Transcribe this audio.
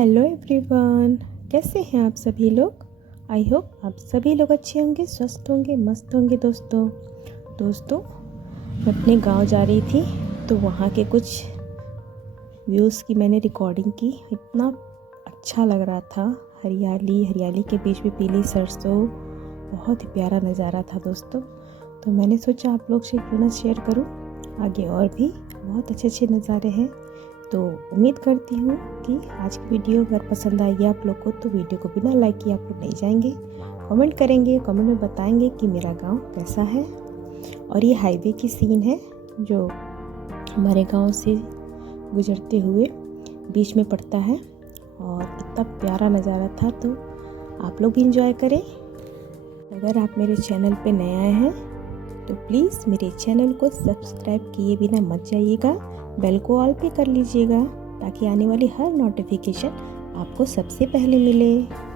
Hello everyone, कैसे हैं आप सभी लोग। आई होप आप सभी लोग अच्छे होंगे, स्वस्थ होंगे, मस्त होंगे। दोस्तों मैं अपने गांव जा रही थी तो वहाँ के कुछ व्यूज़ की मैंने रिकॉर्डिंग की। इतना अच्छा लग रहा था, हरियाली के बीच में पीली सरसों, बहुत ही प्यारा नज़ारा था दोस्तों। तो मैंने सोचा आप लोग से क्यों ना शेयर करूँ। आगे और भी बहुत अच्छे नज़ारे हैं। तो उम्मीद करती हूँ कि आज की वीडियो अगर पसंद आएगी आप लोग को, तो वीडियो को बिना लाइक किए आप लोग नहीं जाएंगे। कमेंट करेंगे, कमेंट में बताएंगे कि मेरा गांव कैसा है। और ये हाईवे की सीन है जो हमारे गांव से गुजरते हुए बीच में पड़ता है, और इतना प्यारा नज़ारा था। तो आप लोग भी इंजॉय करें। अगर आप मेरे चैनल पे नए आए हैं तो प्लीज़ मेरे चैनल को सब्सक्राइब किए बिना मत जाइएगा, बेल को ऑल पे कर लीजिएगा ताकि आने वाली हर नोटिफिकेशन आपको सबसे पहले मिले।